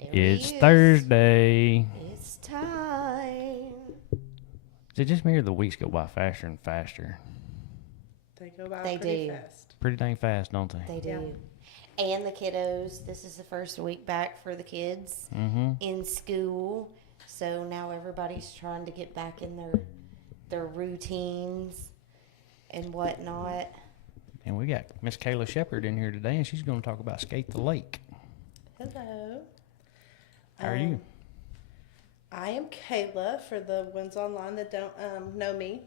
There It's he is. Thursday. It's time. Is it just me or the weeks go by faster and faster? They go by They pretty do. fast. Pretty dang fast, don't they? They Yeah. do. And the kiddos. This is the first week back for the kids Mm-hmm. in school. So now everybody's trying to get back in their routines and whatnot. And we got Miss Kayla Shepherd in here today, and she's going to talk about Skate the Lake. Hello. How are you? I am Kayla, for the ones online that don't know me.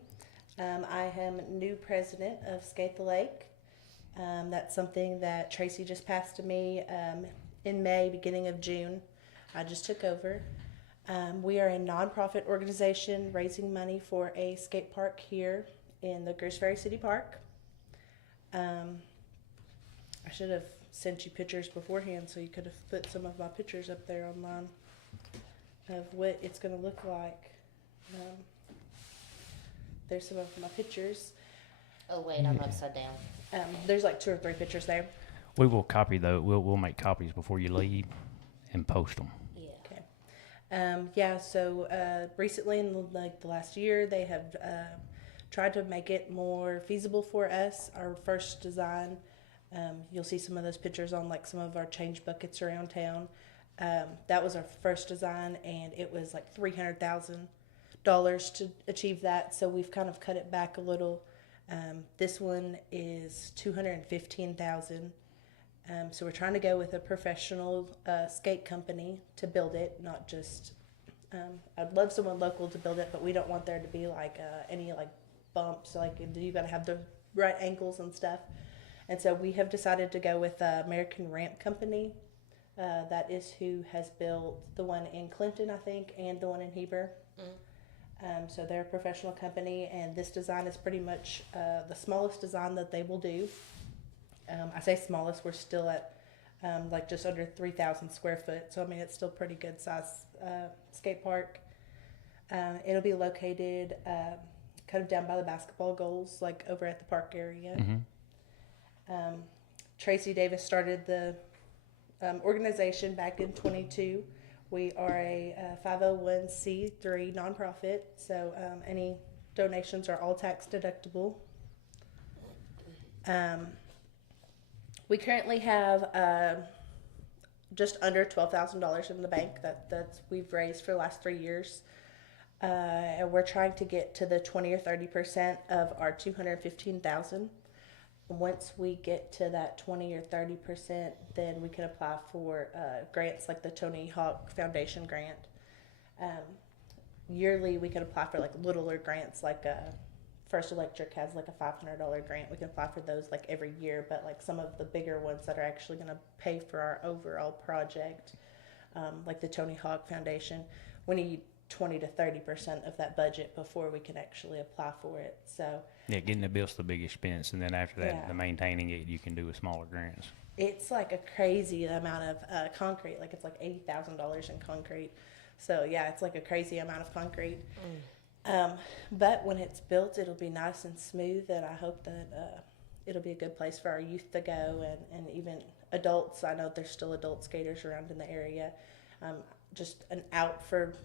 I am new president of Skate the Lake. That's something that Tracy just passed to me in May, beginning of June. I just took over. We are a nonprofit organization raising money for a skate park here in the Greers Ferry City Park. I should have sent you pictures beforehand so you could have put some of my pictures up there online of what it's going to look like. There's some of my pictures. Oh, wait, I'm upside down. There's like 2 or 3 pictures there. We will copy those. We'll make copies before you leave and post them. Yeah. So recently in the last year, they have tried to make it more feasible for us. Our first design, you'll see some of those pictures on like some of our change buckets around town. That was our first design, and it was like $300,000 to achieve that. So we've kind of cut it back a little. This one is $215,000. So we're trying to go with a professional skate company to build it, not just. I'd love someone local to build it, but we don't want there to be like any like bumps. Like you got to have the right angles and stuff. And so we have decided to go with American Ramp Company. That is who has built the one in Clinton, I think, and the one in Heber. So they're a professional company, and this design is pretty much the smallest design that they will do. I say smallest, we're still at like just under 3,000 square foot. So, I mean, it's still pretty good size skate park. It'll be located kind of down by the basketball goals, like over at the park area. Mm-hmm. Tracy Davis started the organization back in 22. We are a 501c3 nonprofit, so any donations are all tax deductible. We currently have just under $12,000 in the bank that's we've raised for the last 3 years. And we're trying to get to the 20 or 30% of our $215,000. Once we get to that 20 or 30%, then we can apply for grants like the Tony Hawk Foundation grant. Yearly, we can apply for like littler grants, like First Electric has like a $500 grant. We can apply for those like every year, but like some of the bigger ones that are actually going to pay for our overall project, like the Tony Hawk Foundation, we need 20 to 30% of that budget before we can actually apply for it. So Yeah, getting the bill's the big expense, and then after that, Yeah. the maintaining it, you can do with smaller grants. it's like a crazy amount of concrete. Like it's like $80,000 in concrete. So yeah, it's like a crazy amount of concrete. But when it's built, it'll be nice and smooth, and I hope that it'll be a good place for our youth to go, and even adults. I know there's still adult skaters around in the area. Just an out for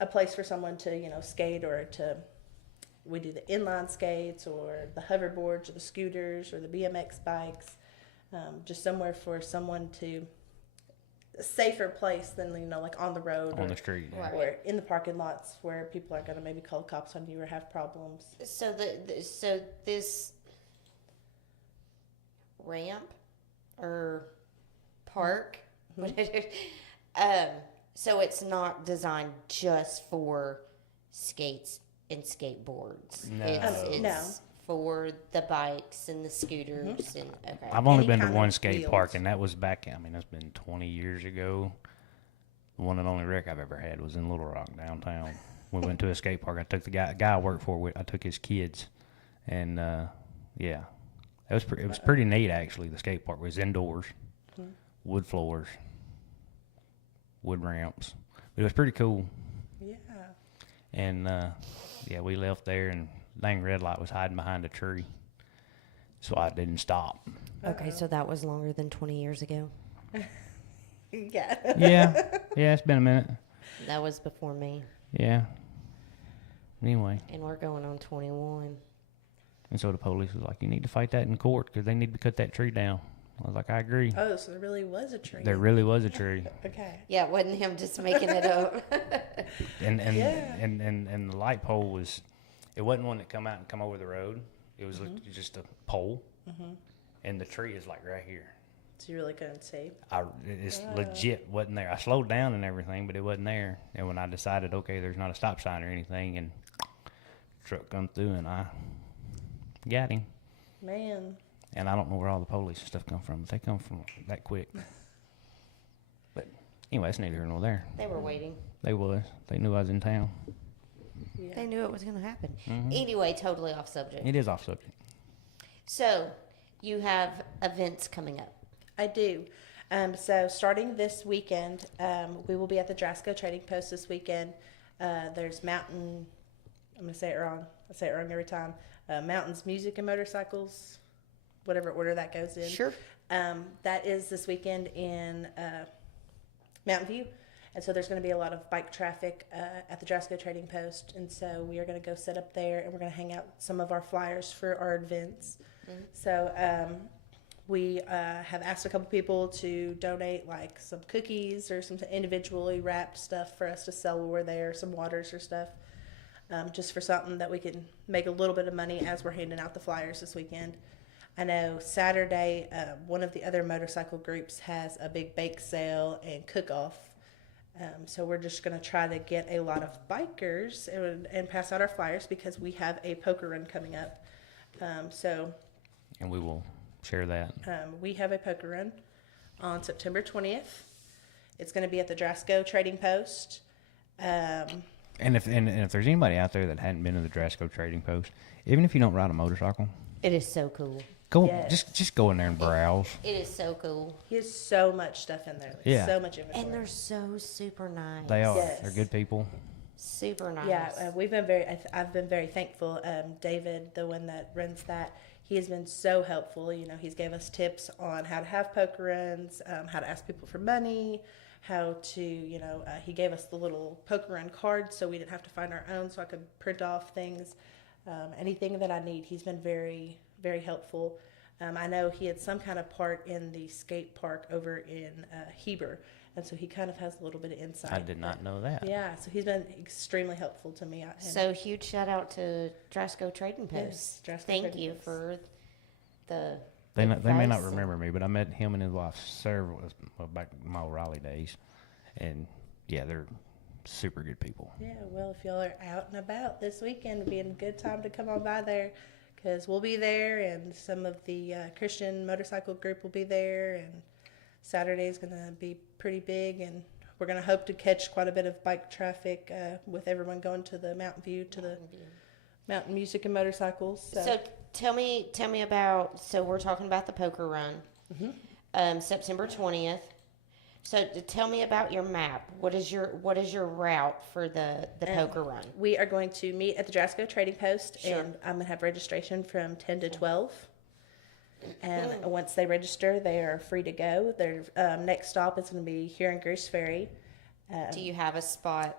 a place for someone to skate, or to we do the inline skates or the hoverboards or the scooters or the BMX bikes. Just somewhere for someone to a safer place than like on the road On or the street. Right. or in the parking lots where people are going to maybe call the cops on you or have problems. So so this ramp or park, so it's not designed just for skates and skateboards. No. It's No. for the bikes and the scooters and okay. I've only Any been to kind one of skate wheels. park, and that was back, that's been 20 years ago. The one and only wreck I've ever had was in Little Rock downtown. We went to a skate park. I took the guy I worked for, I took his kids. And, yeah, it was pretty neat, actually. The skate park was indoors, wood floors, wood ramps. It was pretty cool. Yeah. And, yeah, we left there, and dang red light was hiding behind a tree. So I didn't stop. Okay, so that was longer than 20 years ago. Yeah. Yeah. Yeah, it's been a minute. That was before me, Yeah. Anyway, and we're going on 21. and so the police was like, "You need to fight that in court because they need to cut that tree down." I was like, "I agree." Oh, so there really was a tree. There really was a tree, Okay. Yeah, it wasn't him just making it up. and Yeah. and the light pole was, it wasn't one that come out and come over the road. It was just a pole, and the tree is like right here. So you really couldn't see. It's legit wasn't there. I slowed down and everything, but it wasn't there. And when I decided, okay, there's not a stop sign or anything, and truck come through, and I got him. Man. And I don't know where all the police and stuff come from. But they come from that quick. But anyway, it's neither here nor there. They were waiting. They was. They knew I was in town. Yeah. They knew it was going to happen. Anyway, totally off subject. It is off subject. So, you have events coming up. I do. So starting this weekend, we will be at the Drasco Trading Post this weekend. There's Mountain, I'm going to say it wrong. I say it wrong every time. Mountains Music and Motorcycles, whatever order that goes in. Sure. That is this weekend in Mountain View. And so there's going to be a lot of bike traffic at the Drasco Trading Post. And so we are going to go sit up there and we're going to hang out some of our flyers for our events. So we have asked a couple people to donate like some cookies or some individually wrapped stuff for us to sell while we're there, some waters or stuff, just for something that we can make a little bit of money as we're handing out the flyers this weekend. I know Saturday, one of the other motorcycle groups has a big bake sale and cook-off. So we're just going to try to get a lot of bikers and pass out our flyers because we have a poker run coming up. And we will share that. We have a poker run on September 20th. It's going to be at the Drasco Trading Post. And if there's anybody out there that hadn't been to the Drasco Trading Post, even if you don't ride a motorcycle, It is so cool. go Yes. just go in there and browse. It is so cool. He has so much stuff in there. Like, Yeah. So much inventory. And they're so super nice. They are. Yes. They're good people. Super nice. Yeah, we've been I've been very thankful. David, the one that runs that, he has been so helpful. You know, he's gave us tips on how to have poker runs, how to ask people for money, how to, he gave us the little poker run cards so we didn't have to find our own, so I could print off things. Anything that I need, he's been very, very helpful. I know he had some kind of part in the skate park over in Heber, and so he kind of has a little bit of insight. I did not know that. Yeah, so he's been extremely helpful to me. So huge shout out to Drasco Trading Post. Yes, Drasco Thank Trading you Post. for the. They may not advice. remember me, but I met him and his wife back in my Raleigh days, and yeah, they're super good people. Yeah, well, if y'all are out and about this weekend, it'd be a good time to come on by there because we'll be there, and some of the Christian motorcycle group will be there, and Saturday is going to be pretty big, and we're going to hope to catch quite a bit of bike traffic with everyone going to the Mountain View, to the Mountain Music and Motorcycles. So tell me about. So we're talking about the poker run, September 20th. So tell me about your map. What is your route for the poker run? We are going to meet at the Drasco Trading Post, Sure. and I'm going to have registration from 10 to 12. And once they register, they are free to go. Their next stop is going to be here in Goose Ferry. Do you have a spot?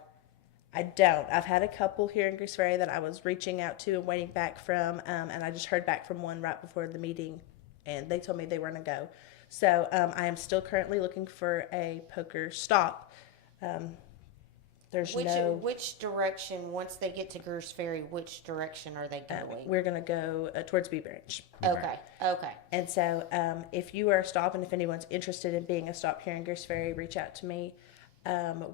I don't. I've had a couple here in Goose Ferry that I was reaching out to and waiting back from, and I just heard back from one right before the meeting, and they told me they were going to go. So I am still currently looking for a poker stop. There's Which direction, once they get to Goose Ferry, which direction are they going? we're going to go towards B Branch. Okay. And so if you are a stop and if anyone's interested in being a stop here in Goose Ferry, reach out to me.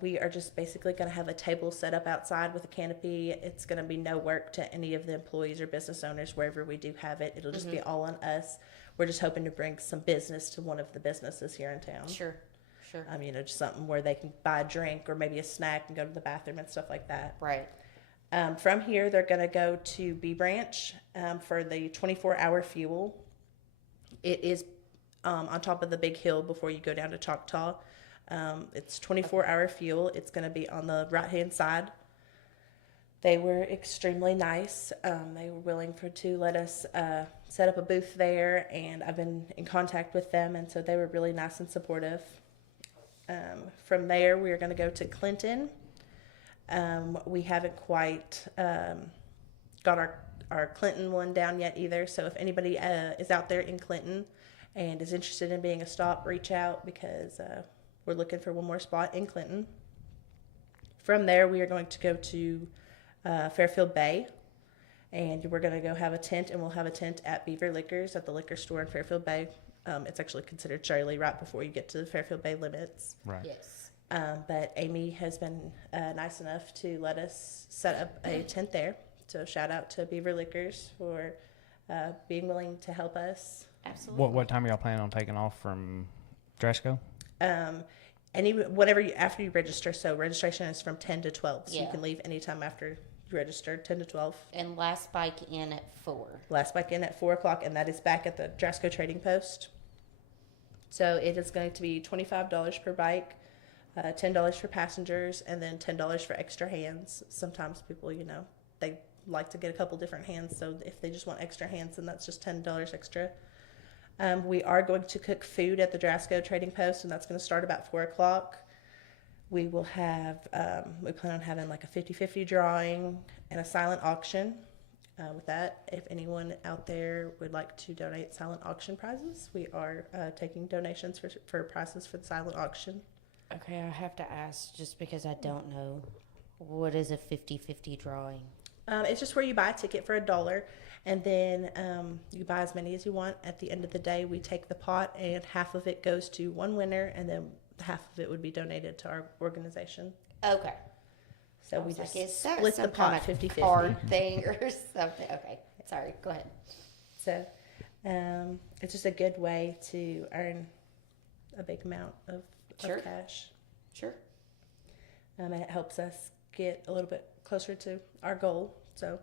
We are just basically going to have a table set up outside with a canopy. It's going to be no work to any of the employees or business owners wherever we do have it. It'll just be all on us. We're just hoping to bring some business to one of the businesses here in town. Sure. Just something where they can buy a drink or maybe a snack and go to the bathroom and stuff like that. Right. From here, they're going to go to B Branch for the 24-hour fuel. It is on top of the big hill before you go down to Choctaw. It's 24-hour fuel. It's going to be on the right-hand side. They were extremely nice. They were willing to let us set up a booth there, and I've been in contact with them, and so they were really nice and supportive. From there, we are going to go to Clinton. We haven't quite got our Clinton one down yet either. So if anybody is out there in Clinton and is interested in being a stop, reach out because we're looking for one more spot in Clinton. From there, we are going to go to Fairfield Bay, and we're going to go have a tent, and we'll have a tent at Beaver Liquors at the liquor store in Fairfield Bay. It's actually considered Shirley right before you get to the Fairfield Bay limits. Right. Yes. But Amy has been nice enough to let us set up a tent there. So shout out to Beaver Liquors for being willing to help us. Absolutely. What time are y'all planning on taking off from Dresco? After you register. So registration is from 10 to 12. So Yeah. you can leave anytime after you register, 10 to 12. And last bike in at 4. Last bike in at 4 o'clock, and that is back at the Dresco Trading Post. So it is going to be $25 per bike, $10 for passengers, and then $10 for extra hands. Sometimes people, they like to get a couple different hands. So if they just want extra hands, then that's just $10 extra. We are going to cook food at the Dresco Trading Post, and that's going to start about 4 o'clock. We will have, we plan on having like a 50-50 drawing and a silent auction. With that, if anyone out there would like to donate silent auction prizes, we are taking donations for prizes for the silent auction. Okay, I have to ask just because I don't know. What is a 50-50 drawing? It's just where you buy a ticket for $1, and then you buy as many as you want. At the end of the day, we take the pot, and half of it goes to one winner, and then half of it would be donated to our organization. Okay. So I we was just like, is that split the some pot kind of 50-50. card thing or something? Okay, sorry. Go ahead. So it's just a good way to earn a big amount of Sure. cash. Sure. And it helps us get a little bit closer to our goal. So,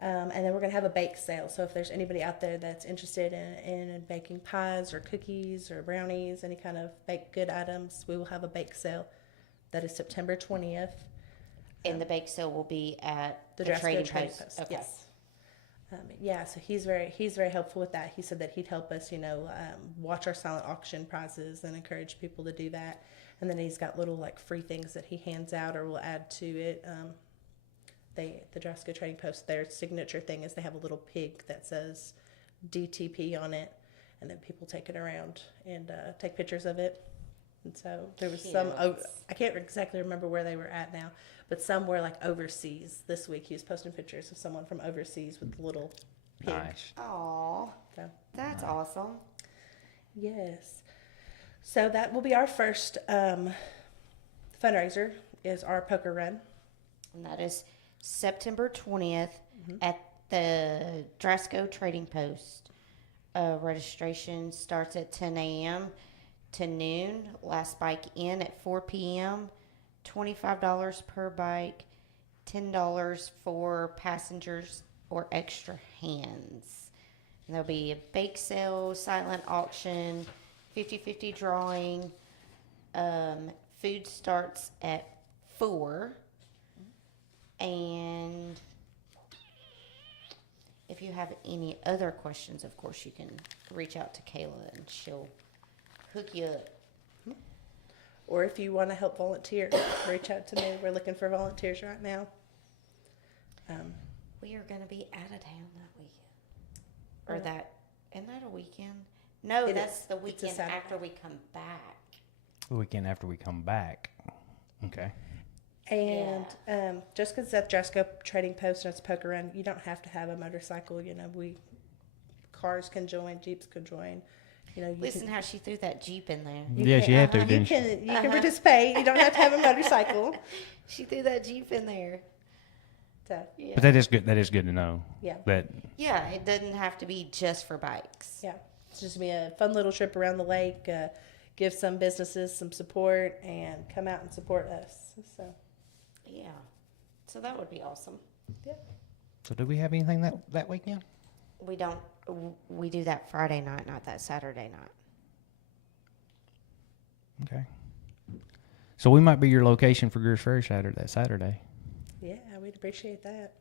and then we're going to have a bake sale. So if there's anybody out there that's interested in baking pies or cookies or brownies, any kind of baked good items, we will have a bake sale. That is September 20th. And the bake sale will be at the Dresco trading post. Okay. Yes. Yeah, so he's very helpful with that. He said that he'd help us, watch our silent auction prizes and encourage people to do that. And then he's got little like free things that he hands out or will add to it. The Dresco Trading Post, their signature thing is they have a little pig that says DTP on it, and then people take it around and take pictures of it. And so there was some, I can't exactly remember where they were at now, but some were like overseas. This week he was posting pictures of someone from overseas with the little pig. Nice. Aw, So, that's awesome. yes. So that will be our first fundraiser is our poker run. And that is September 20th at the Dresco Trading Post. Registration starts at 10 a.m. to noon. Last bike in at 4 p.m. $25 per bike, $10 for passengers or extra hands. And there'll be a bake sale, silent auction, 50-50 drawing. Food starts at 4. And if you have any other questions, of course, you can reach out to Kayla and she'll hook you up. Or if you want to help volunteer, reach out to me. We're looking for volunteers right now. We are going to be out of town that weekend. Or that, isn't that a weekend? No, that's the weekend after we come back. The weekend after we come back. Okay. And just because it's at Dresco Trading Post and it's a poker run, you don't have to have a motorcycle. Cars can join, Jeeps can join. Listen how she threw that Jeep in there. Yeah, she had to, You didn't she? can participate. You don't have to have a motorcycle. She threw that Jeep in there. So, Yeah. But that is good to know. Yeah. That Yeah, it doesn't have to be just for bikes. yeah, it's just be a fun little trip around the lake. Give some businesses some support and come out and support us. So Yeah. So that would be awesome. yeah. So do we have anything that weekend? We don't, we do that Friday night, not that Saturday night. Okay. So we might be your location for Greer's Ferry that Saturday. Yeah, we'd appreciate that.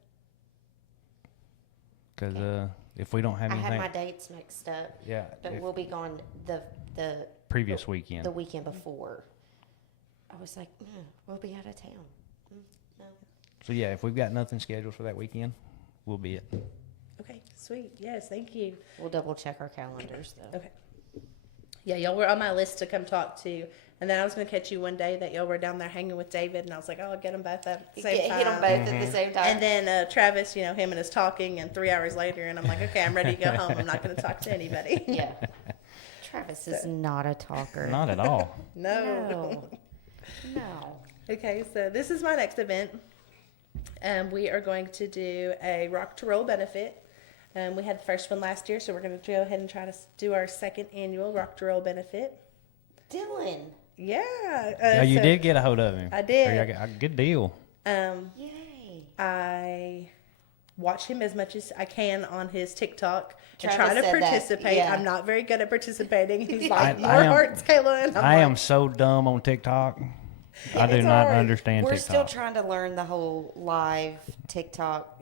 Because if we don't have I anything, had my dates mixed up, yeah, but we'll be gone the previous weekend. the weekend before. I was like, we'll be out of town. No. So yeah, if we've got nothing scheduled for that weekend, we'll be it. Okay, sweet. Yes, thank you. We'll double check our calendars though. Okay. Yeah, y'all were on my list to come talk to. And then I was going to catch you one day that y'all were down there hanging with David. And I was like, oh, I'll get them both at the same time. Hit them both at the same time. And then Travis, him and us talking. And 3 hours later, and I'm like, okay, I'm ready to go home. I'm not going to talk to anybody. Yeah. Travis is not a talker. Not at all. No. No. Okay, so this is my next event. We are going to do a Rock to Roll benefit. We had the first one last year, so we're going to go ahead and try to do our second annual Rock to Roll benefit. Dylan. Yeah. Yeah, you did get a hold of him. I did. Or you got a good deal. Yay. I watch him as much as I can on his TikTok and Travis try to said that, participate. yeah. I'm not very good at participating. He's like, I more am- hearts, Kayla. And I like, am so dumb on TikTok. I do it's not hard. understand We're TikTok. still trying to learn the whole live TikTok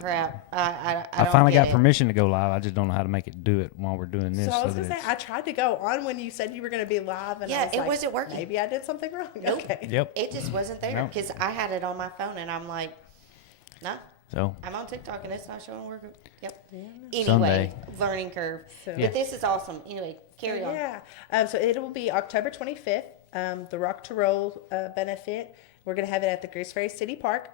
crap. I I don't finally get got it. permission to go live. I just don't know how to make it do it while we're doing this. So I was that going to say, it's- I tried to go on when you said you were going to be live. And Yeah, I was it like, wasn't working. Maybe I did something wrong. Nope. Okay. Yep. It just wasn't there No. because I had it on my phone and I'm like, no, So I'm on TikTok and it's not showing work. Yep. Anyway, Someday. learning curve. So- But this is awesome. Anyway, carry on. Yeah. So it will be October 25th, the Rock to Roll benefit. We're going to have it at the Grease Ferry City Park.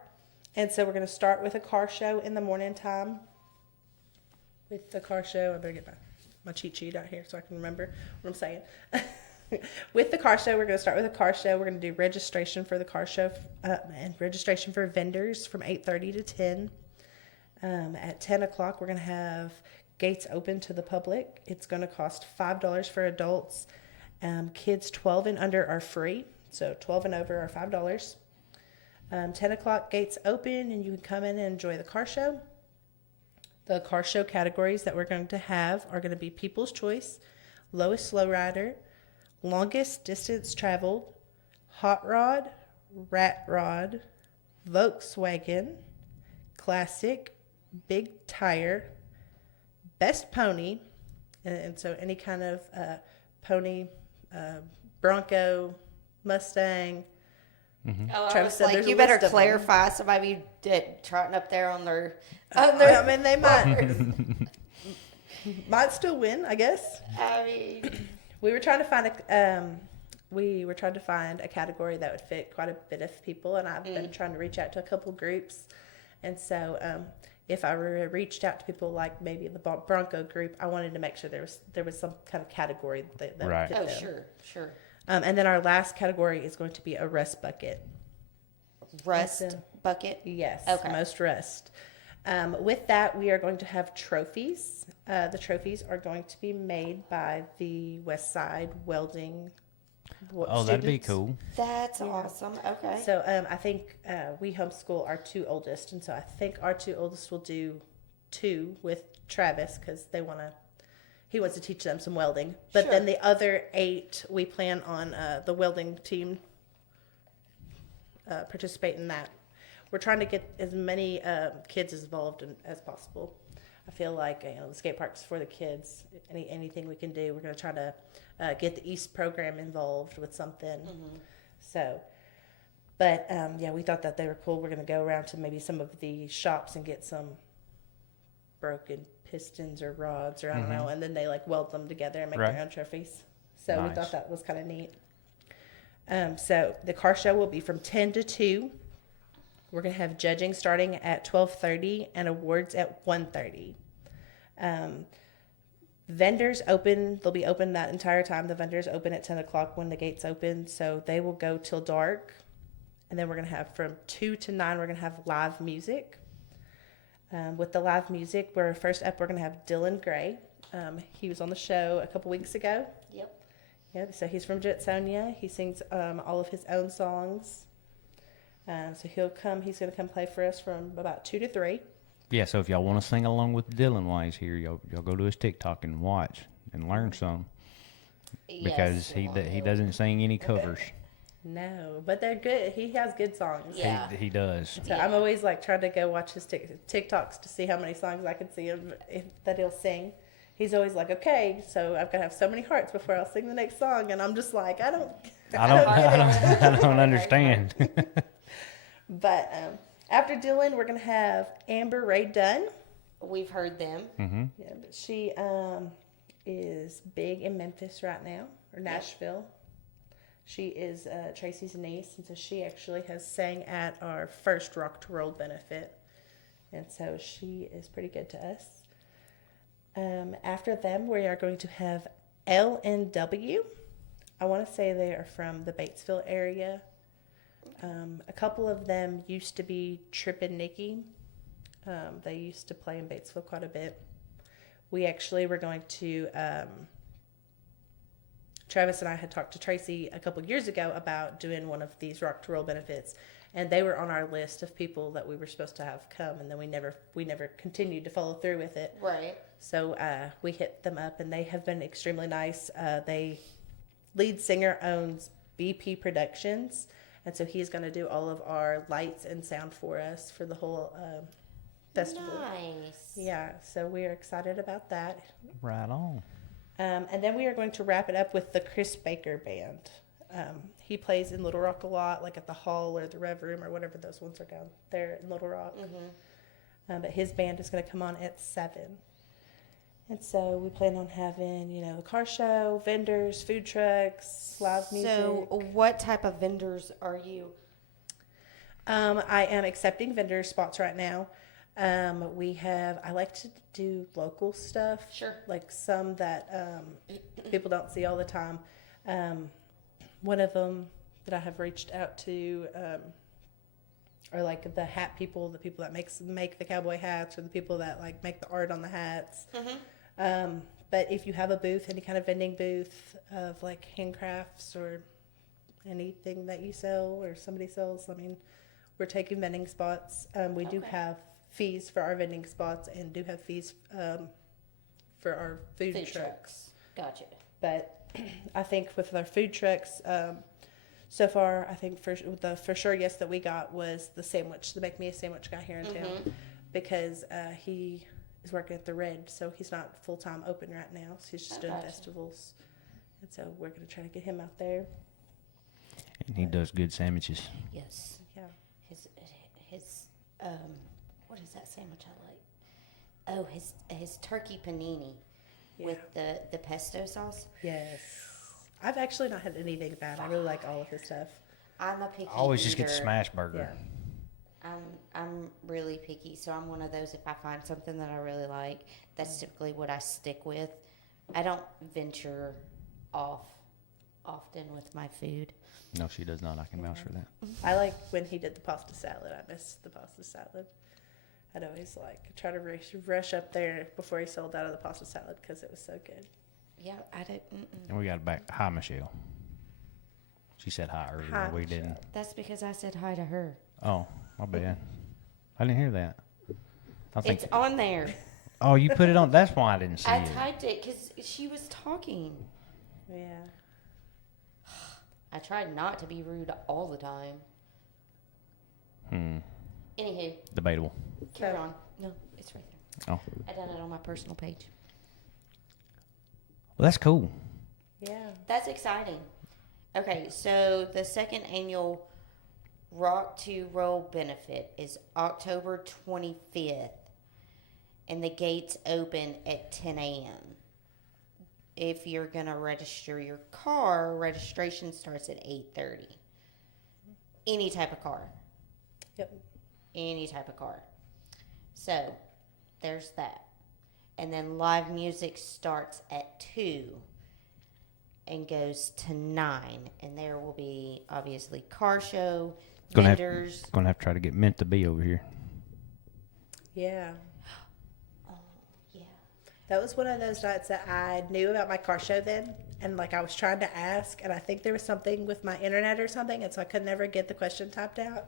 And so we're going to start with a car show in the morning time. With the car show, I better get my cheat sheet out here so I can remember what I'm saying. With the car show, we're going to start with a car show. We're going to do registration for the car show and registration for vendors from 8:30 to 10. At 10 o'clock, we're going to have gates open to the public. It's going to cost $5 for adults. Kids 12 and under are free. So 12 and over are $5. 10 o'clock, gates open, and you can come in and enjoy the car show. The car show categories that we're going to have are going to be People's Choice, Lowest Lowrider, Longest Distance Traveled, Hot Rod, Rat Rod, Volkswagen, Classic, Big Tire, Best Pony, and so any kind of pony, Bronco, Mustang. Oh, I Travis was said like, there's a you better list of them. clarify. Somebody be trotting up there on their. I mean, they might still win, I guess. I mean, We were trying to find a category that would fit quite a bit of people, and I've been trying to reach out to a couple groups, and so if I reached out to people like maybe the Bronco group, I wanted to make sure there was some kind of category that Right. would fit oh them. sure. And then our last category is going to be a rust bucket. Rust That's bucket. Yes, Okay. most rust. With that, we are going to have trophies. The trophies are going to be made by the West Side Welding. oh, that'd be students. cool. That's awesome. Okay. So I think we homeschool our two oldest, and so I think our two oldest will do 2 with Travis because he wants to teach them some welding. But Sure. then the other 8, we plan on the welding team participate in that. We're trying to get as many kids involved as possible. I feel like the skate park's for the kids. Anything we can do, we're going to try to get the East program involved with something. So, but yeah, we thought that they were cool. We're going to go around to maybe some of the shops and get some broken pistons or rods or I don't know, and then they like weld them together and make Right. their own trophies. So we Nice. thought that was kind of neat. So the car show will be from 10 to 2. We're going to have judging starting at 12:30 and awards at 1:30. Vendors open. They'll be open that entire time. The vendors open at 10 o'clock when the gates open. So they will go till dark. And then we're going to have from 2 to 9, we're going to have live music. With the live music, first up, we're going to have Dylan Gray. He was on the show a couple weeks ago. Yep. Yep, so he's from Jetsonia. He sings all of his own songs. So he's going to come play for us from about 2 to 3. Yeah, so if y'all want to sing along with Dylan while he's here, y'all go to his TikTok and watch and learn some because he doesn't sing any covers. No, but they're good. He has good songs. Yeah. He does. So I'm always like trying to go watch his TikToks to see how many songs I can see him that he'll sing. He's always like, okay, so I've got to have so many hearts before I'll sing the next song. And I'm just like, I I don't understand. But after Dylan, we're going to have Amber Ray Dunn. We've heard them. Mm-hmm. Yeah, but she is big in Memphis right now, or Nashville. She is Tracy's niece, and so she actually has sang at our first Rock to Roll benefit. And so she is pretty good to us. After them, we are going to have LNW. I want to say they are from the Batesville area. A couple of them used to be Trippin' Nikki. They used to play in Batesville quite a bit. We actually were going to, Travis and I had talked to Tracy a couple years ago about doing one of these Rock to Roll benefits, and they were on our list of people that we were supposed to have come, and then we never continued to follow through with it. Right. So we hit them up, and they have been extremely nice. Lead singer owns BP Productions, and so he's going to do all of our lights and sound for us for the whole festival. Nice. Yeah, so we are excited about that. Right on. And then we are going to wrap it up with the Chris Baker Band. He plays in Little Rock a lot, like at the Hall or the Rev Room or whatever those ones are down there in Little Rock. Mm-hmm. But his band is going to come on at 7. And so we plan on having, a car show, vendors, food trucks, live music. So what type of vendors are you? I am accepting vendor spots right now. I like to do local stuff. Sure. Like some that people don't see all the time. One of them that I have reached out to are like the hat people, the people that make the cowboy hats, or the people that like make the art on the hats. Mm-hmm. But if you have a booth, any kind of vending booth of like handcrafts or anything that you sell or somebody sells, we're taking vending spots. We do have fees for our vending spots and do have fees for our food trucks. Gotcha. But I think with our food trucks, so far, I think for sure yes that we got was the sandwich, the Make Me a Sandwich guy here in town, because he is working at the Red, so he's not full-time open right now. So he's just doing festivals. And so we're going to try to get him out there. And he does good sandwiches. Yes. Yeah. His what is that sandwich I like? Oh, his turkey panini with the pesto sauce. Yes. I've actually not had anything bad. I really like all of his stuff. I'm a picky I always just eater. get the smash burger. Yeah. I'm really picky, so I'm one of those. If I find something that I really like, that's typically what I stick with. I don't venture off often with my food. No, she does not. I can vouch for that. I like when he did the pasta salad. I missed the pasta salad. I'd always try to rush up there before he sold out of the pasta salad because it was so good. Yeah, I don't. And we got it back. Hi, Michelle. She said hi earlier. Hi, We Michelle. didn't. That's because I said hi to her. Oh, my bad. I didn't hear that. I think. It's on there. Oh, you put it on. That's why I didn't see I it. typed it because she was talking. Yeah. I tried not to be rude all the time. Anywho, Debatable. carry on. No, it's right there. Oh, I done it on my personal page. well, that's cool. Yeah. That's exciting. Okay, so the second annual Rock to Roll benefit is October 25th, and the gates open at 10 a.m. If you're going to register your car, registration starts at 8:30. Any type of car. Yep. Any type of car. So, there's that. And then live music starts at 2 and goes to 9. And there will be, obviously, car show, vendors. Gonna have to try to get Mint to be over here. Yeah. Oh, yeah. That was one of those nights that I knew about my car show then. And I was trying to ask, and I think there was something with my internet or something, and so I could never get the question typed out.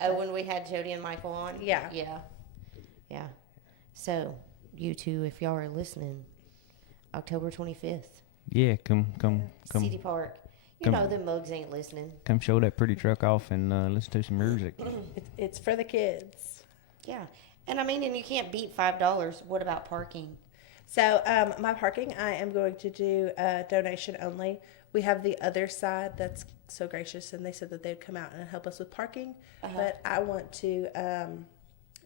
Oh, when we had Jody and Michael on? Yeah. Yeah. Yeah. So, you two, if y'all are listening, October 25th, Yeah, come, City Park. You come- know the mugs ain't listening. come show that pretty truck off and listen to some music. It's for the kids. Yeah. And and you can't beat $5. What about parking? So my parking, I am going to do donation only. We have the other side that's so gracious, and they said that they'd come out and help us with parking. But I want to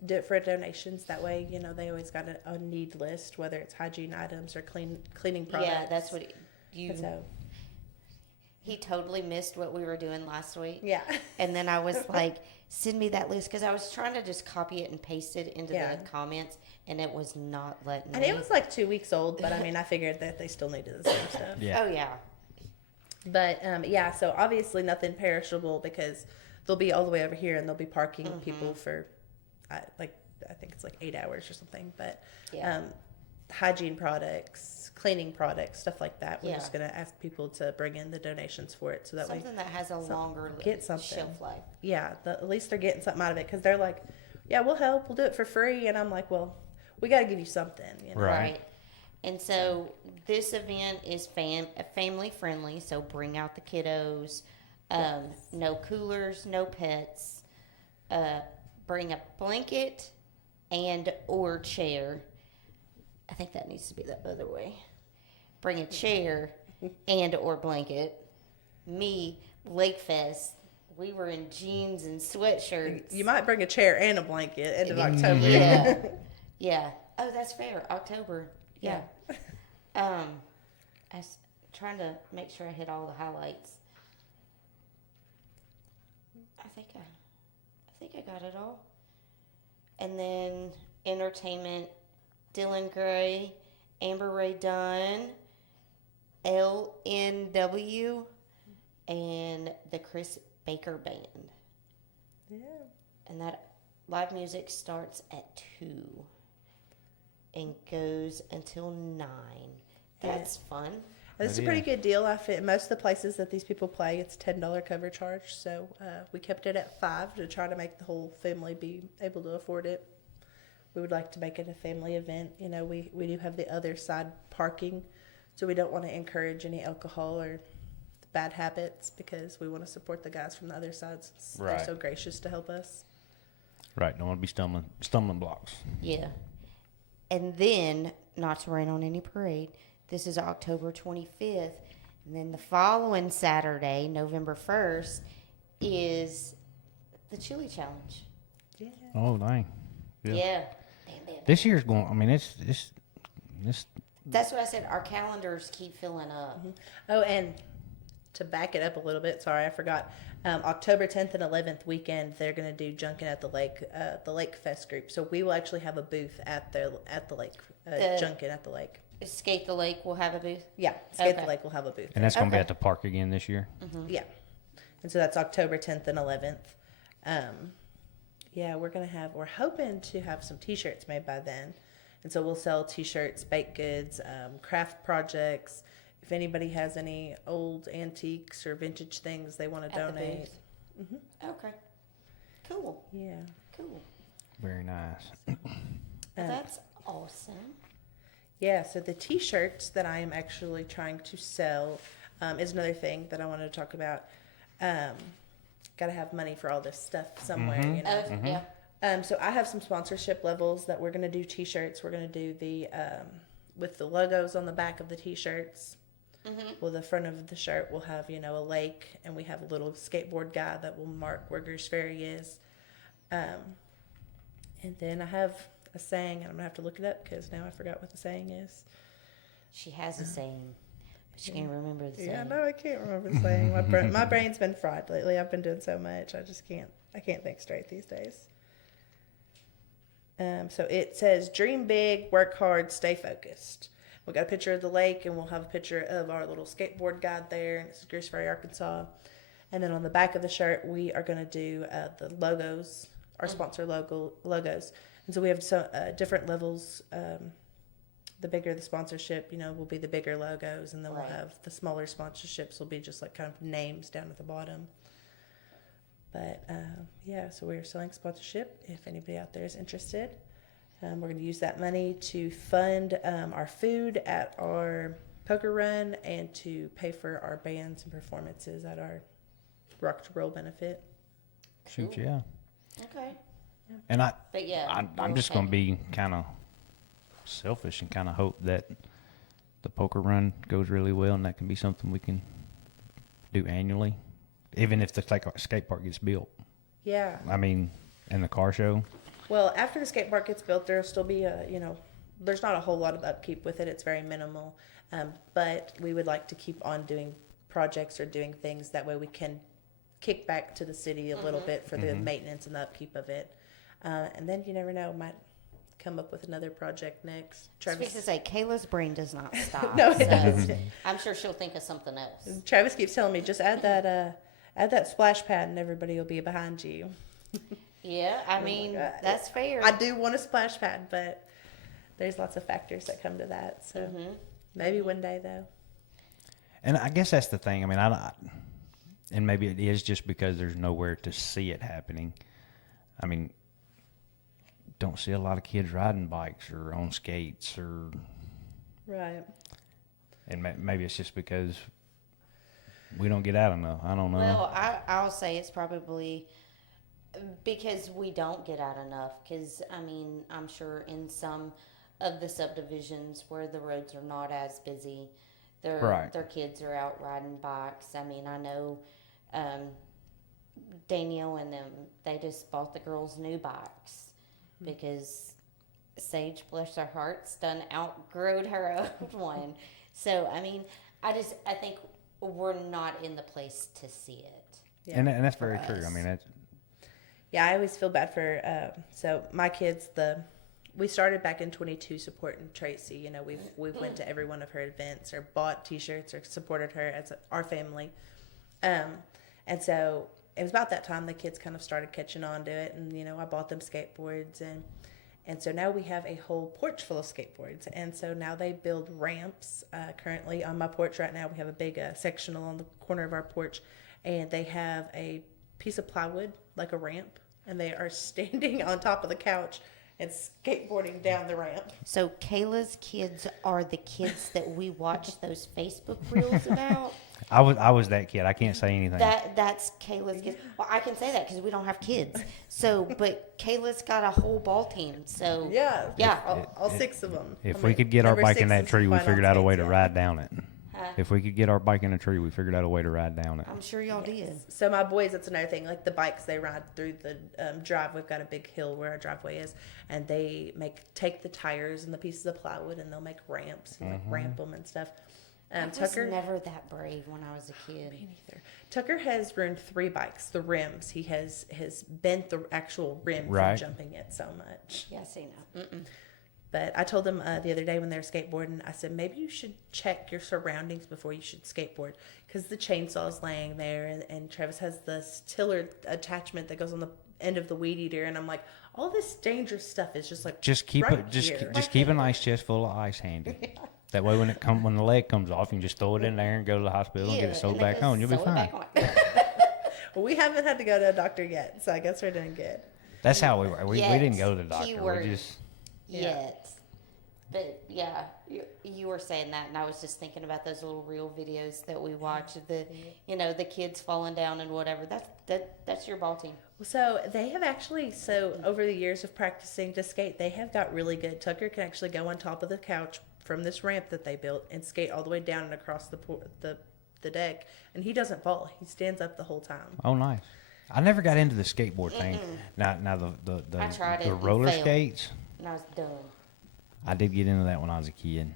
do it for donations. That way, you know, they always got a need list, whether it's hygiene items or cleaning products. Yeah, that's what you. So, He totally missed what we were doing last week. yeah. And then I was like, send me that list because I was trying to just copy it and paste it into Yeah. the comments, and it was not letting And me. it was like 2 weeks old, but I mean, I figured that they still needed the same stuff. Yeah. Oh yeah. But yeah, so obviously nothing perishable because they'll be all the way over here and they'll be parking people for I think it's like 8 hours or something. But Yeah. hygiene products, cleaning products, stuff like that. We're Yeah. just gonna ask people to bring in the donations for it, so that way, Something that has a longer get something. shelf life. yeah, at least they're getting something out of it because they're like, yeah, we'll help, we'll do it for free, and I'm like, well, we got to give you something, you know? Right. And so this event is family friendly. So bring out the kiddos. No coolers, no pets. Bring a blanket and or chair. I think that needs to be the other way. Bring a chair and or blanket. Me, Lake Fest. We were in jeans and sweatshirts. You might bring a chair and a blanket end of October. Yeah. Yeah. Oh, that's fair. October. Yeah. I was trying to make sure I hit all the highlights. I think I got it all. And then entertainment, Dylan Gray, Amber Ray Dunn, LNW, and the Chris Baker Band. Yeah. And that live music starts at 2 and goes until 9. That's fun. And it's a pretty good deal. I fit most of the places that these people play. It's $10 cover charge, so we kept it at $5 to try to make the whole family be able to afford it. We would like to make it a family event. You know, we do have the other side parking, so we don't want to encourage any alcohol or bad habits because we want to support the guys from the other side since they're Right. so gracious to help us. Right. Don't want to be stumbling blocks. Yeah. And then, not to rain on any parade, this is October 25th. And then the following Saturday, November 1st, is the Chili Challenge. Yeah. Oh, dang. Yeah. Bam, bam. This year's going. I mean, it's That's what I said. Our calendars keep filling up. Oh, and to back it up a little bit, sorry, I forgot. October 10th and 11th weekend, they're going to do Junkin' at the Lake Fest group. So we will actually have a booth at the lake, Junkin' at the lake. Skate the Lake will have a booth. Yeah, Skate Okay. the Lake will have a booth. and that's going to be Okay. at the park again this year. Yeah. And so that's October 10th and 11th. Yeah, we're hoping to have some t-shirts made by then. And so we'll sell t-shirts, baked goods, craft projects. If anybody has any old antiques or vintage things they want to At the donate. booth. Okay. Cool. Yeah. Cool. Very nice. Well, that's awesome. Yeah, so the t-shirts that I am actually trying to sell is another thing that I wanted to talk about. Got to have money for all this stuff somewhere, you know. Yeah. So I have some sponsorship levels that we're going to do t-shirts. We're going to do the with the logos on the back of the t-shirts. Well, the front of the shirt will have, you know, a lake, and we have a little skateboard guy that will mark where Goose Ferry is. And then I have a saying, and I'm going to have to look it up because now I forgot what the saying is. She has a saying, but she can't remember the saying. Yeah, no, I can't remember the saying. My brain's been fried lately. I've been doing so much. I can't think straight these days. So it says, dream big, work hard, stay focused. We got a picture of the lake, and we'll have a picture of our little skateboard guide there, and it's Goose Ferry, Arkansas. And then on the back of the shirt, we are going to do the logos, our sponsor logos. And so we have some different levels. The bigger the sponsorship, you know, will be the bigger logos, and then Right. we'll have the smaller sponsorships will be just like kind of names down at the bottom. But yeah, so we're selling sponsorship if anybody out there is interested. We're going to use that money to fund our food at our poker run and to pay for our bands and performances at our Rock to Roll benefit. Shoot, Cool. yeah. Okay. And But yeah. I'm just going to be kind of selfish and kind of hope that the poker run goes really well, and that can be something we can do annually, even if the skate park gets built. Yeah. I mean, and the car show. Well, after the skate park gets built, there'll still be there's not a whole lot of upkeep with it. It's very minimal. But we would like to keep on doing projects or doing things. That way we can kick back to the city a little bit for the maintenance and the upkeep of it. And then you never know, might come up with another project next. Travis to say, Kayla's brain does not stop. No, it doesn't. I'm sure she'll think of something else. Travis keeps telling me, just add that splash pad and everybody will be behind you. Yeah, I mean, that's fair. I do want a splash pad, but there's lots of factors that come to that. So maybe one day, though. And I guess that's the thing. I mean, and maybe it is just because there's nowhere to see it happening. I mean, don't see a lot of kids riding bikes or on skates or. Right. And maybe it's just because we don't get out enough. I don't know. Well, I'll say it's probably because we don't get out enough. Because, I mean, I'm sure in some of the subdivisions where the roads are not as busy, their kids are out riding bikes. I mean, I know Danielle and them, they just bought the girls new bikes because Sage, bless her hearts, done outgrowed her old one. So, I mean, I think we're not in the place to see it. Yeah. And that's very true. I mean, I always feel bad for, so my kids, we started back in 22 supporting Tracy. You know, we went to every one of her events or bought T-shirts or supported her as our family. And so it was about that time the kids kind of started catching on to it. And, you know, I bought them skateboards. And so now we have a whole porch full of skateboards. And so now they build ramps. Currently on my porch right now, we have a big sectional on the corner of our porch. And they have a piece of plywood, like a ramp. And they are standing on top of the couch and skateboarding down the ramp. So Kayla's kids are the kids that we watch those Facebook reels about. I was that kid. I can't say anything. That's Kayla's kids. Well, I can say that because we don't have kids. So, but Kayla's got a whole ball team. So yeah, all six of them. If we could get our bike in that tree, we figured out a way to ride down it. If we could get our bike in a tree, we figured out a way to ride down it. I'm sure y'all did. So my boys, that's another thing. Like the bikes, they ride through the drive. We've got a big hill where our driveway is, and they take the tires and the pieces of plywood, and they'll make ramps and ramp them and stuff. I was never that brave when I was a kid. Me neither. Tucker has ruined 3 bikes. The rims, he has bent the actual rim from jumping it so much. Yeah, see now. But I told them the other day when they were skateboarding, I said, maybe you should check your surroundings before you should skateboard. Because the chainsaw's laying there, and Travis has this tiller attachment that goes on the end of the weed eater. And I'm like, all this dangerous stuff is just like just keep keep an ice chest full of ice handy. That way when the leg comes off, you can just throw it in there and go to the hospital and get it sewed back on. You'll be fine. Well, we haven't had to go to a doctor yet, so I guess we're doing good. That's how we were. We didn't go to the doctor. Keyword. We just... Yet. But yeah, you were saying that, and I was just thinking about those little reel videos that we watch of the kids falling down and whatever. That's your ball team. So they have actually, over the years of practicing to skate, they have got really good. Tucker can actually go on top of the couch from this ramp that they built and skate all the way down and across the deck, and he doesn't fall. He stands up the whole time. Oh, nice. I never got into the skateboard thing. Now I tried the roller skates. And I was done. I did get into that when I was a kid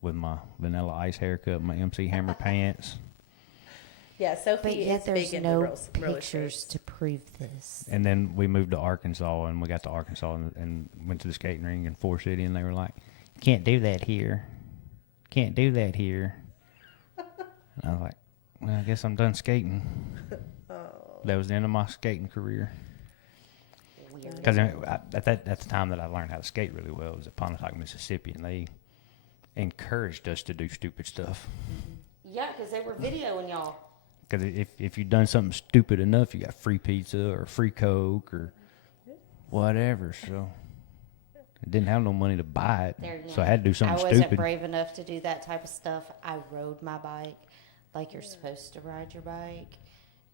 with my Vanilla Ice haircut, my MC Hammer pants. Yeah, Sophie but yet is there's big into no roller pictures skates. to prove this. And then we moved to Arkansas, and we got to Arkansas and went to the skating ring in Forest City, and they were like, "Can't do that here. Can't do that here." And I was like, "Well, I guess I'm done skating." That was the end of my skating career. Because at the time that I learned how to skate really well was at Pontotoc, Mississippi, and they encouraged us to do stupid stuff. Yeah, because they were videoing y'all. Because if you've done something stupid enough, you got free pizza or free Coke or whatever. So I didn't have no money to buy it, so I had to do something stupid. I wasn't brave enough to do that type of stuff. I rode my bike like you're supposed to ride your bike,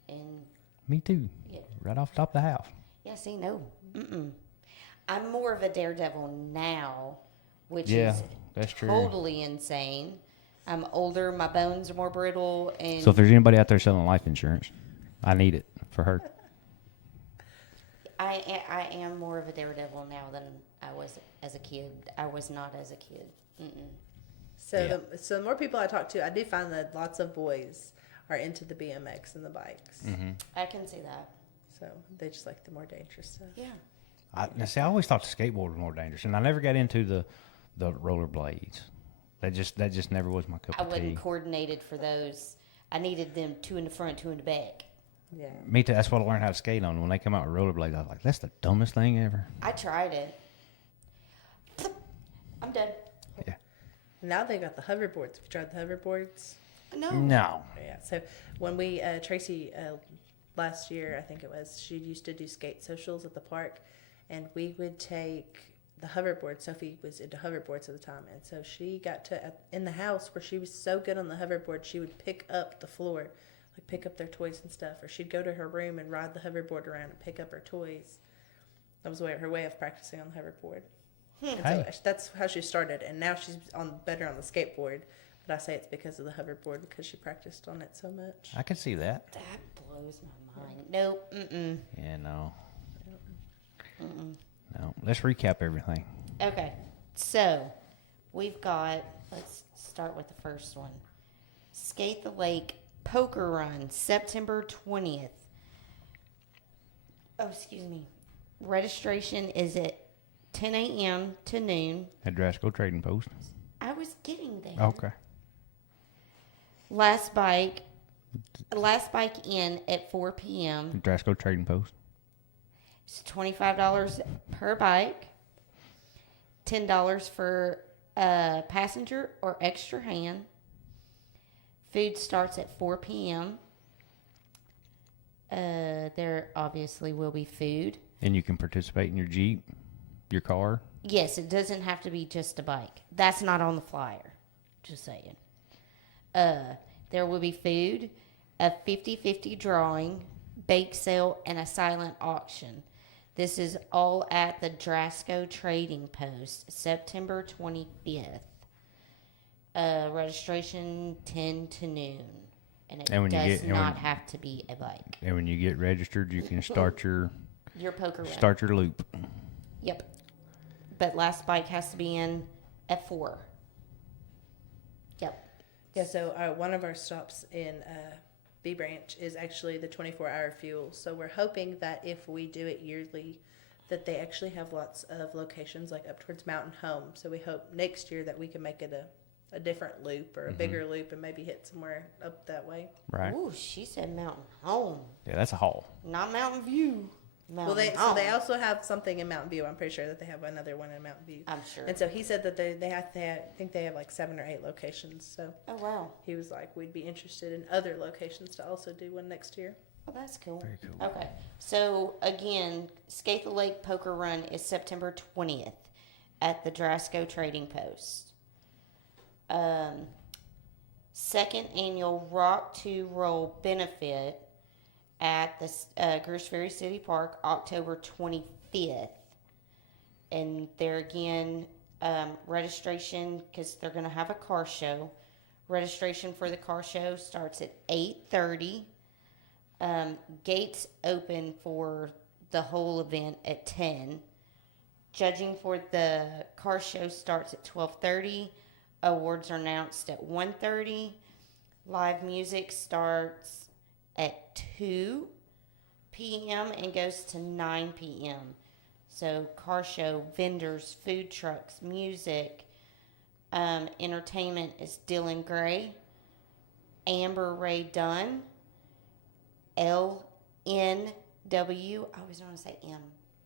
and me too. Yeah. Right off the top of the house. Yeah, see, no. I'm more of a daredevil now, which is that's true. totally insane. I'm older, my bones are more brittle, and So if there's anybody out there selling life insurance, I need it for her. I am more of a daredevil now than I was as a kid. I was not as a kid. Mm-mm. So the more people I talk to, I do find that lots of boys are into the BMX and the bikes. Mm-hmm. I can see that. So they just like the more dangerous stuff. Yeah. I always thought the skateboard was more dangerous, and I never got into the rollerblades. That just never was my cup I of tea. wasn't coordinated for those. I needed them two in the front, two in the back. Yeah. Me too. That's what I learned how to skate on. When they come out with rollerblades, I was like, that's the dumbest thing ever. I tried it. I'm done. Yeah. Now they got the hoverboards. Have you tried the hoverboards? No. No. Yeah. So when we Tracy last year, I think it was, she used to do skate socials at the park, and we would take the hoverboard. Sophie was into hoverboards at the time, and so she got to in the house where she was so good on the hoverboard, she would pick up the floor, like pick up their toys and stuff, or she'd go to her room and ride the hoverboard around and pick up her toys. That was her way of practicing on the hoverboard. And Hey. so that's how she started, and now she's better on the skateboard. But I say it's because of the hoverboard, because she practiced on it so much. I can see that. That blows my mind. Nope. Mm-mm. Yeah, no. Mm-mm. No. Let's recap everything. Okay. So, we've got, let's start with the first one. Skate the Lake Poker Run, September 20th. Oh, excuse me. Registration is at 10 a.m. to noon. At Drasco Trading Post. I was getting there. Okay. Last bike in at 4 p.m. Drasco Trading Post. It's $25 per bike. $10 for a passenger or extra hand. Food starts at 4 p.m. There obviously will be food. And you can participate in your Jeep, your car. Yes, it doesn't have to be just a bike. That's not on the flyer. Just saying. There will be food, a 50-50 drawing, bake sale, and a silent auction. This is all at the Drasco Trading Post, September 25th. Registration 10 to noon. And it does not have to be a bike. And when you get registered, you can start your Poker run. start your loop. Yep. But last bike has to be in at 4. Yep. Yeah, so one of our stops in B Branch is actually the 24-hour fuel. So we're hoping that if we do it yearly, that they actually have lots of locations like up towards Mountain Home. So we hope next year that we can make it a different loop or a bigger loop and maybe hit somewhere up that way. Right. Ooh, she said Mountain Home, Yeah, that's a haul. not Mountain View. Mountain Well, Home. they also have something in Mountain View. I'm pretty sure that they have another one in Mountain View. I'm sure. And so he said that I think they have like 7 or 8 locations. So Oh, wow. he was like, we'd be interested in other locations to also do one next year. Well, that's cool. Very cool. Okay. So, again, Skate the Lake Poker Run is September 20th at the Drasco Trading Post. Second annual Rock to Roll benefit at the Grosse Ferry City Park, October 25th. And there again, registration, because they're going to have a car show. Registration for the car show starts at 8:30. Gates open for the whole event at 10. Judging for the car show starts at 12:30. Awards are announced at 1:30. Live music starts at 2 p.m. and goes to 9 p.m. So car show, vendors, food trucks, music, entertainment is Dylan Gray, Amber Ray Dunn, LNW. I always want to say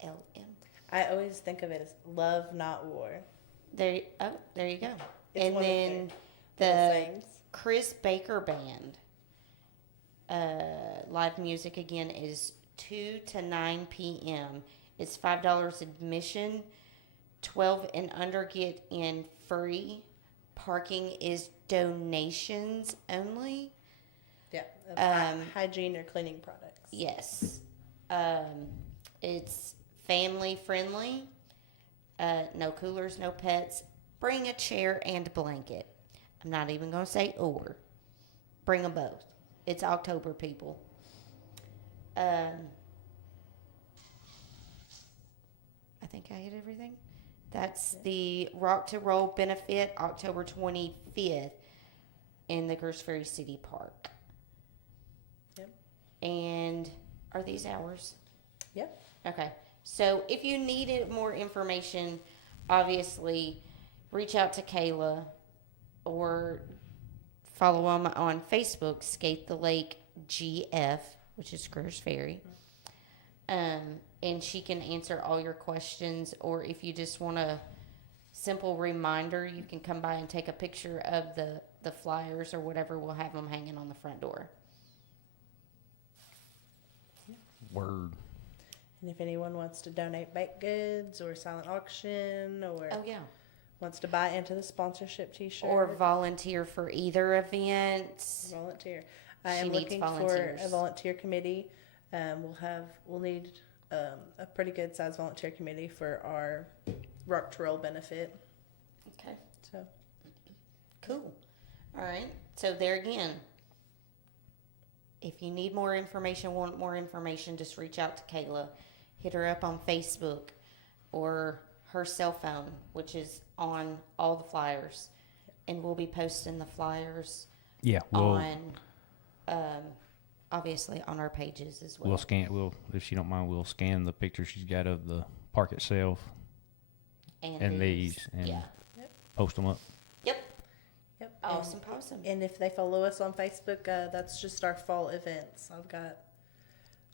MLM. I always think of it as love, not war. There you go. It's And one of then their little the things. Chris Baker Band. Live music again is 2 to 9 p.m. It's $5 admission. 12 and under get in free. Parking is donations only. Yeah, hygiene or cleaning products. Yes. It's family friendly. No coolers, no pets. Bring a chair and blanket. I'm not even going to say or. Bring them both. It's October, people. I think I hit everything. That's the Rock to Roll benefit, October 25th in the Grosse Ferry City Park. Yep. And are these hours? Yep. Okay. So if you needed more information, obviously reach out to Kayla or follow them on Facebook, Skate the Lake GF, which is Grosse Ferry. And she can answer all your questions, or if you just want a simple reminder, you can come by and take a picture of the flyers or whatever. We'll have them hanging on the front door. Word. And if anyone wants to donate baked goods or silent auction or Oh, yeah. wants to buy into the sponsorship T-shirt Or volunteer for either event. volunteer, I She am needs looking for volunteers. a volunteer committee. We'll need a pretty good sized volunteer committee for our Rock to Roll benefit. Okay. So Cool. All right. So there again, if you need more information, want more information, just reach out to Kayla. Hit her up on Facebook or her cell phone, which is on all the flyers. And we'll be posting the flyers Yeah, on, obviously, on our pages as well. we'll scan. We'll, if she don't mind, we'll scan the picture she's got of the park itself and these and yeah. post them up. Yep. yep. Awesome. And if they follow us on Facebook, that's just our fall events. I've got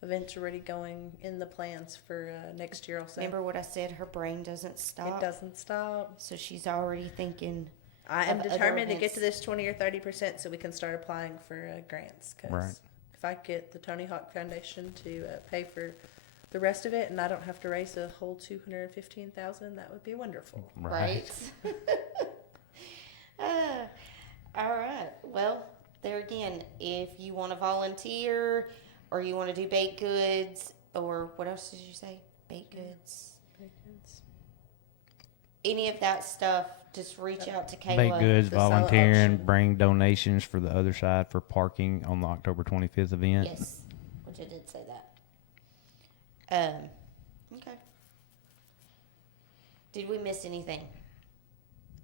events already going in the plans for next year also. Remember what I said? Her brain doesn't stop. It doesn't stop. So she's already thinking. I am of other determined to get events. to this 20 or 30% so we can start applying for grants. Cause Right. if I get the Tony Hawk Foundation to pay for the rest of it, and I don't have to raise a whole $215,000, that would be wonderful. Right. All right. Well, there again, if you want to volunteer or you want to do baked goods or what else did you say? Baked goods. Any of that stuff, just reach out to Kayla. Baked goods, the silent volunteering, auction. bring donations for the other side for parking on the October 25th event. Yes, which I did say that. Okay. Did we miss anything?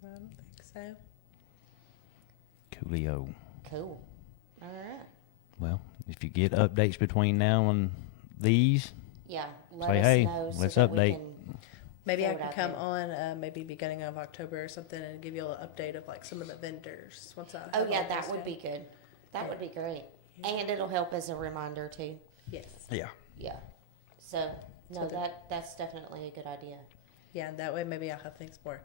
I don't think so. Coolio. Cool. All right. Well, if you get updates between now and these, Yeah. Let say, us hey, know so let's that we update. can- Maybe Throw I it can out come there. on maybe beginning of October or something and give you an update of like some of the vendors once I. Oh have yeah, all that those would done. be good. That would be great, and it'll help as a reminder too. Yes. yeah. Yeah. So no, So the- that's definitely a good idea. Yeah, and that way maybe I'll have things more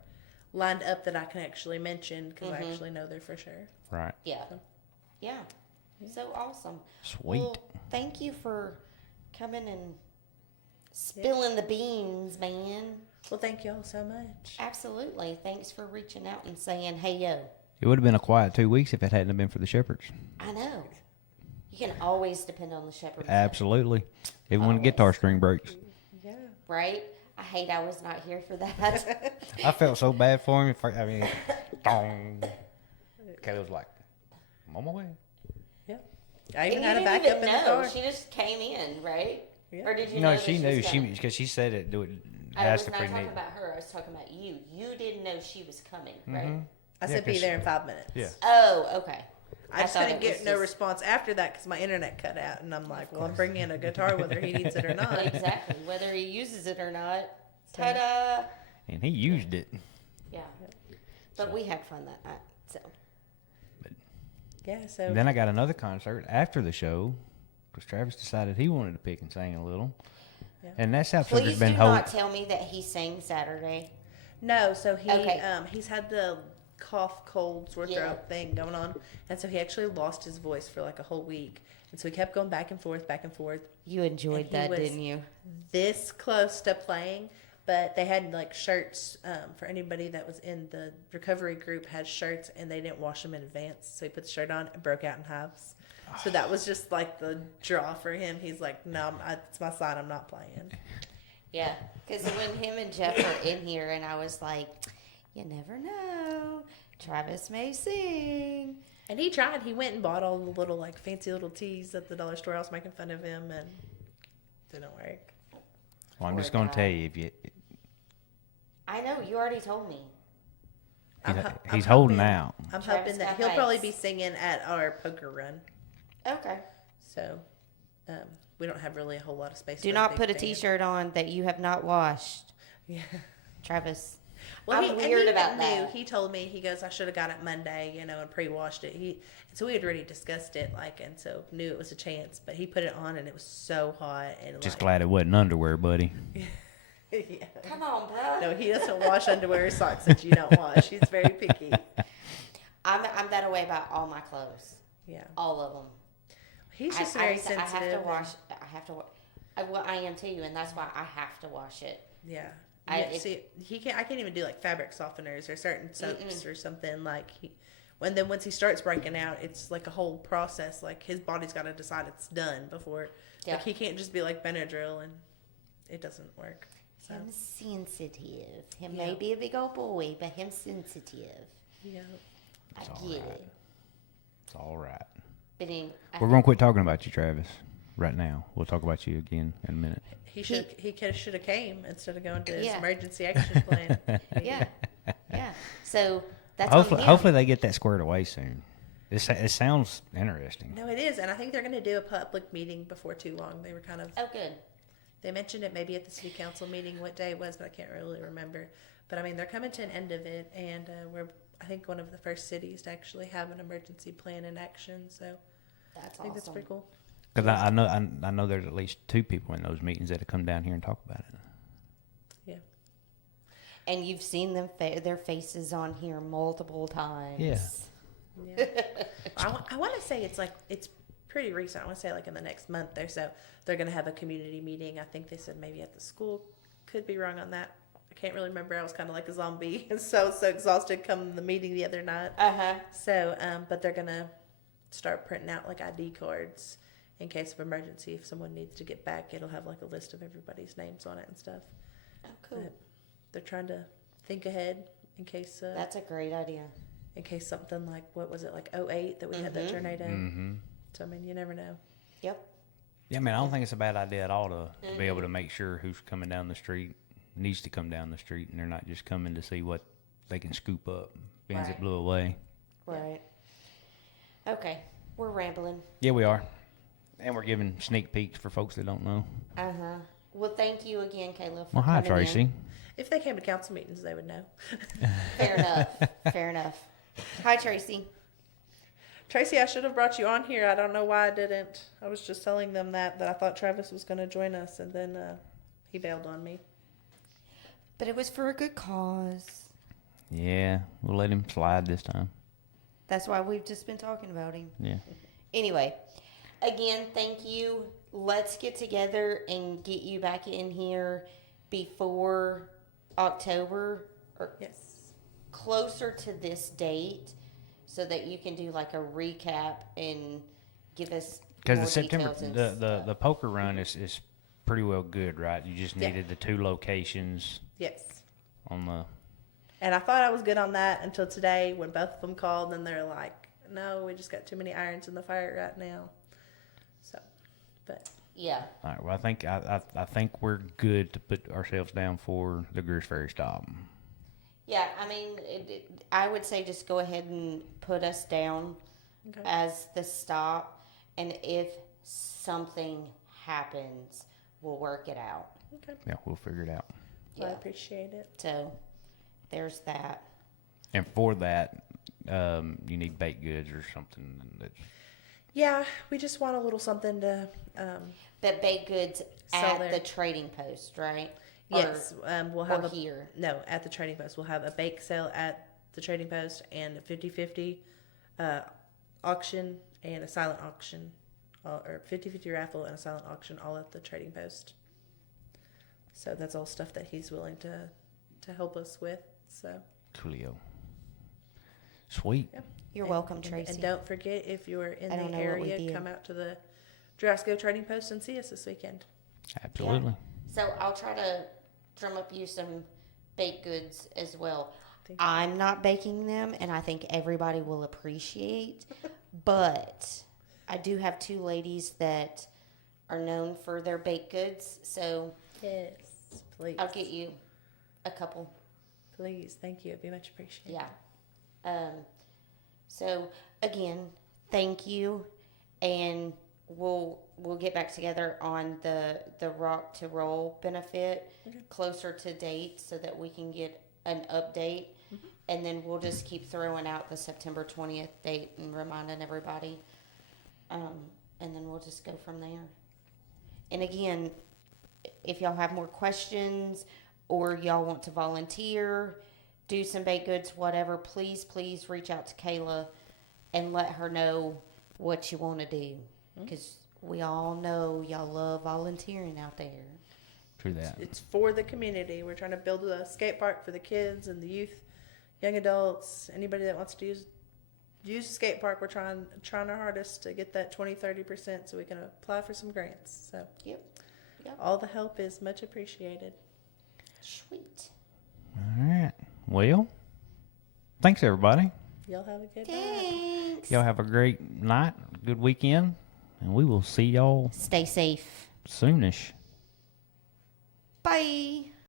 lined up that I can actually mention because I actually know they're for sure. Right. Yeah. Yeah. So awesome. Sweet. Well, thank you for coming and spilling the beans, man. Well, thank you all so much. Absolutely. Thanks for reaching out and saying, "Hey, yo." It would have been a quiet 2 weeks if it hadn't have been for the shepherds. I know. You can always depend on the shepherd. Absolutely. Even when the guitar string breaks. Yeah. Right? I hate I was not here for that. I felt so bad for him. I mean, dong. Kayla was like, I'm on my way. Yeah. I even And had a you didn't backup even in the know. car. She just came in, right? Yeah. Or did you No, know she that knew. was She coming? because she said it. Do it. I was Asked not if we talking need. about her. I was talking about you. You didn't know she was coming, right? Mm-hmm. I Yeah, said be 'cause- there in 5 minutes. Yeah. Oh, okay. I just thought couldn't it was get no just- response after that because my internet cut out, and I'm like, well, I'm bringing in a guitar whether he needs it or not. Exactly. Whether he uses it or not. Ta-da! And he used it. Yeah. But we had fun that night, so. Yeah, so And then I got another concert after the show because Travis decided he wanted to pick and sing a little. Yeah. And that South Center's Please been do holding. not tell me that he sang Saturday. no, so he Okay. he's had the cough, cold, sore throat Yeah. thing going on, and so he actually lost his voice for like a whole week, and so he kept going back and forth, back and forth. You enjoyed And he that, was- didn't you? This close to playing, but they had like shirts for anybody that was in the recovery group had shirts, and they didn't wash them in advance, so he put the shirt on and broke out in hives. So that was just like the draw for him. He's like, no, it's my sign. I'm not playing. Yeah. Because when him and Jeff were in here, and I was like, You never know. Travis may sing. And he tried. He went and bought all the little, like, fancy little teas at the dollar store. I was making fun of him, and didn't work. Well, I'm Poor just gonna guy. tell you, if you I know, you already told me. he's holding hoping- out. I'm Travis hoping that got he'll probably bites. be singing at our poker run. Okay. So, we don't have really a whole lot of space. Do for not big put a band. t-shirt on that you have not washed, Yeah. Travis. Well, I'm and weird he about knew. that. He told me, he goes, I should have got it Monday, and pre-washed it. So we had already discussed it, and so knew it was a chance. But he put it on, and it was so hot, and Just glad it wasn't underwear, buddy. yeah. Come on, bro. No, he doesn't wash underwear or socks that you don't wash. He's very picky. I'm that way about all my clothes, Yeah, all of them. he's just very sensitive. I have to and- wash. I am too, and that's why I have to wash it. Yeah. I can't even do like fabric softeners or certain soaps or something once he starts breaking out, it's like a whole process. Like his body's got to decide it's done before. Yeah. Like he can't just be like Benadryl and it doesn't work. So Him sensitive. Him Yeah. may be a big old boy, but him sensitive. yeah. I It's all get right. it. It's all right. But We're gonna quit talking about you, Travis. Right now, we'll talk about you again in a minute. He should have came instead of going to his Yeah. emergency action plan. yeah, yeah. So that's Hopefully, on him. hopefully they get that squared away soon. It sounds interesting. No, it is, and I think they're going to do a public meeting before too long. They were kind of Oh, good. they mentioned it maybe at the city council meeting what day it was, but I can't really remember. But I mean, they're coming to an end of it, and we're I think one of the first cities to actually have an emergency plan in action. So That's I think that's awesome. pretty cool. Because I know there's at least 2 people in those meetings that have come down here and talk about it. Yeah. And you've seen them their faces on here multiple times. Yeah. Yeah. I want to say it's pretty recent. I want to say like in the next month or so they're going to have a community meeting. I think they said maybe at the school. Could be wrong on that. I can't really remember. I was kind of like a zombie and so exhausted come the meeting the other night. So, but they're going to start printing out like ID cards in case of emergency. If someone needs to get back, it'll have like a list of everybody's names on it and stuff. Oh, cool. But they're trying to think ahead in case That's a great idea. something like what was it like 08 that we had that tornado. Mm-hmm. So I mean, you never know. Yep. Yeah, I mean, I don't think it's a bad idea at all to be able to make sure who's coming down the street needs to come down the street, and they're not just coming to see what they can scoop up. Being as Right. it blew away. Right. Okay. We're rambling. Yeah, we are. And we're giving sneak peeks for folks that don't know. Well, thank you again, Kayla, for Well, hi, coming Tracy. in. If they came to council meetings, they would know. Fair enough. Fair enough. Hi, Tracy. Tracy, I should have brought you on here. I don't know why I didn't. I was just telling them that I thought Travis was going to join us, and then he bailed on me. But it was for a good cause. Yeah, we'll let him slide this time. That's why we've just been talking about him. Yeah. Anyway, again, thank you. Let's get together and get you back in here before October or Yes. closer to this date so that you can do like a recap and give us Because more the September, details and the poker run is pretty well good, right? You just Yeah. needed the 2 locations Yes. on the. And I thought I was good on that until today when both of them called, and they're like, no, we just got too many irons in the fire right now. So, but yeah. All right. Well, I think we're good to put ourselves down for the Greers Ferry stop. Yeah, I mean, I would say just go ahead and put us down Okay. as the stop, and if something happens, we'll work it out. okay. Yeah, we'll figure it out. Well, I Yeah. appreciate it. So there's that. And for that, you need baked goods or something. Yeah, we just want a little something to. But baked goods Sell at there. the trading post, right? Yes, we'll have or here. No, at the trading post. We'll have a bake sale at the trading post and a 50-50 auction and a silent auction, or 50-50 raffle and a silent auction, all at the trading post. So that's all stuff that he's willing to help us with. So Coolio. Sweet. yeah. You're And- welcome, and- Tracy. And don't forget, if you're in I don't the know what we area, did. come out to the Jurassic Trading Post and see us this weekend. Absolutely. So I'll try to drum up you some baked goods as well. Thank you. I'm not baking them, and I think everybody will appreciate. But I do have two ladies that are known for their baked goods, so Yes, please. I'll get you a couple. Please, thank you. It'd be much appreciated. Yeah. So again, thank you, and we'll get back together on the Rock to Roll benefit closer to date so that we can get an update, and then we'll just keep throwing out the September 20th date and reminding everybody, and then we'll just go from there. And again, if y'all have more questions or y'all want to volunteer, do some baked goods, whatever, please reach out to Kayla and let her know what you want to do. Because we all know y'all love volunteering out there. True that. It's for the community. We're trying to build a skate park for the kids and the youth, young adults, anybody that wants to use a skate park. We're trying our hardest to get that 20-30% so we can apply for some grants. So Yep. all the help is much appreciated. Sweet. All right. Well, thanks everybody. Y'all have a good night. Thanks. Y'all have a great night, good weekend, and we will see y'all Stay safe. soonish. Bye.